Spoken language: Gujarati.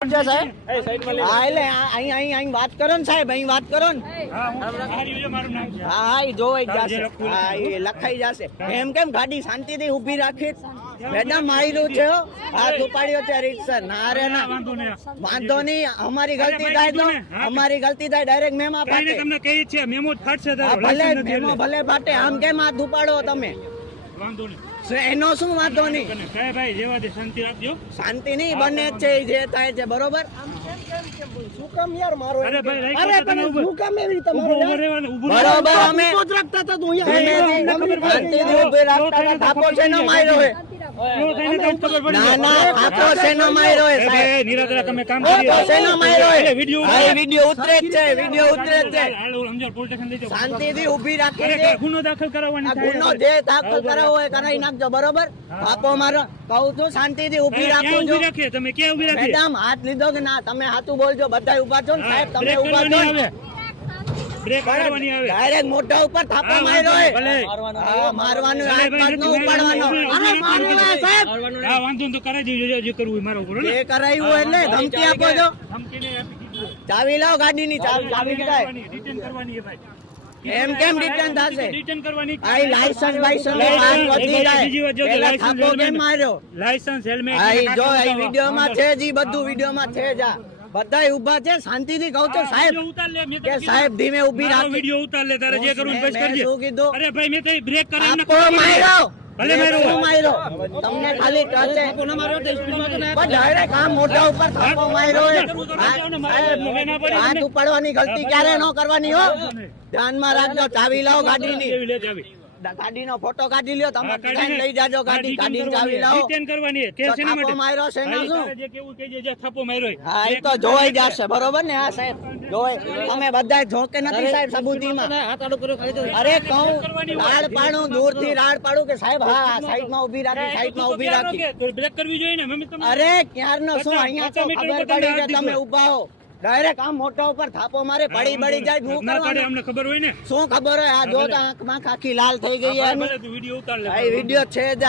અહીં વાત કરો ને સાહેબ, અહીં વાત કરો ને. હા, જોવાઈ જશે, લખાઈ જશે. એમ કેમ ગાડી શાંતિથી ઉભી રાખી? મેડમ માર્યું છે, હાથ ઉપાડ્યો છે રીતસર. ના રે ના, વાંધો નહીં. અમારી ગલતી થાય તો અમારી ગલતી થાય ડાયરેક્ટ મેમો ફાટે. તમને કહી છે મેમો ફાટશે. ભલે મેમો ભલે ફાટે, આમ કેમ હાથ ઉપાડો તમે? વાંધો નહીં, એનો શું વાંધો નહીં? ભાઈ જેવા દે, શાંતિ રાખજો. શાંતિ નહીં બને જ છે, જે થાય છે બરોબર. શું કામ યાર મારો? અરે ભાઈ, અરે તમે શું કામ એવી રીતે મારો? ઊભું બરોબર, અમે રાખતા હતા તું શાંતિથી ઊભી રાખતા હતા. થાપો છે નો માર્યો હે. ના ના, થાપો છે નો માર્યો હે સાહેબ. નિરાદરા તમે કામ થાપો છે નો માર્યો હે. વિડિયો વિડિયો ઉતરે જ છે, વિડિયો ઉતરે જ છે. સમજો, પોલીસ સ્ટેશન લઈ જાઓ. શાંતિથી ઊભી રાખી દે. ગુનો દાખલ કરાવવાની આ ગુનો જે દાખલ કરાવવો હોય કરાવી નાખજો બરોબર. થાપો મારો કહું છું, શાંતિથી ઊભી રાખો છો. તમે ક્યાં ઊભી રાખી? મેડમ હાથ લીધો કે ના? તમે હાથું બોલજો, બધા ઉભા છો ને સાહેબ, તમે ઉભા છો. બ્રેક મારવાની આવે. ડાયરેક્ટ મોઢા ઉપર થાપો માર્યો હે. હા, મારવાનું, હાથ પાડ નો ઉપાડવાનો. અરે માર્યો હે સાહેબ. હા, વાંધો તો કરાઈ દેજો, જે કરવું હોય મારો કરો ને. જે કરાયું એટલે ધમકી આપો છો. ધમકી નહીં આપી. ચાવી લાવો ગાડીની, ચાવી કીધાય. રિટર્ન કરવાની છે ભાઈ. એમ કેમ રિટર્ન થશે? રિટર્ન કરવાની. આ લાયસન્સ બાયસન્સ વાત વધી જાય. પેલા થાપો કેમ માર્યો? Licence, helmet. આ જો આ વિડિયોમાં છે જ, બધું વિડિયોમાં છે જ. બધાય ઉભા છે, શાંતિથી કહું છું સાહેબ કે સાહેબ ધીમે ઊભી રાખો. વિડિયો ઉતાર લે, તારે જે કરવું બસ કરજે. શું કીધું? અરે ભાઈ, મેં તો બ્રેક કરાવીને થાપો માર્યો. ભલે માર્યો. તમને ખાલી ટચે પણ ડાયરેક્ટ આમ મોઢા ઉપર થાપો માર્યો હે. હાથ ઉપાડવાની ગલતી ક્યારે ન કરવાની હો. ધ્યાનમાં રાખજો. ચાવી લાવો ગાડીની. ગાડીનો ફોટો કાઢી લ્યો તમે, લઈ જાજો ગાડી. ગાડીની ચાવી લાવો. રિટર્ન કરવાની છે. તે શેના થાપો માટે? માર્યો છે ને શું? જે કેવું કહેજે, જે થાપો માર્યો હોય. હા, એ તો જોવાઈ જશે બરોબર ને. હા સાહેબ, જોવાય. તમે બધા જોકે નથી સાહેબ સબૂતીમાં. અરે કહું રાડ પાડું, દૂરથી રાડ પાડું કે સાહેબ હા સાઈડમાં ઊભી રાખી, સાઈડમાં ઊભી રાખી. બ્રેક કરવી જોઈએ ને મમ્મી તમે. અરે ક્યારનો શું, અહીંયા તો ખબર પડી કે તમે ઊભા હો. ડાયરેક્ટ આમ મોઢા ઉપર થાપો મારે, પડી જાય. શું કરવાનું? અમને ખબર હોય ને. શું ખબર હોય? આ જો આંખમાં આખી લાલ થઈ ગઈ. વિડિયો ઉતાર લે. વિડિયો છે જ.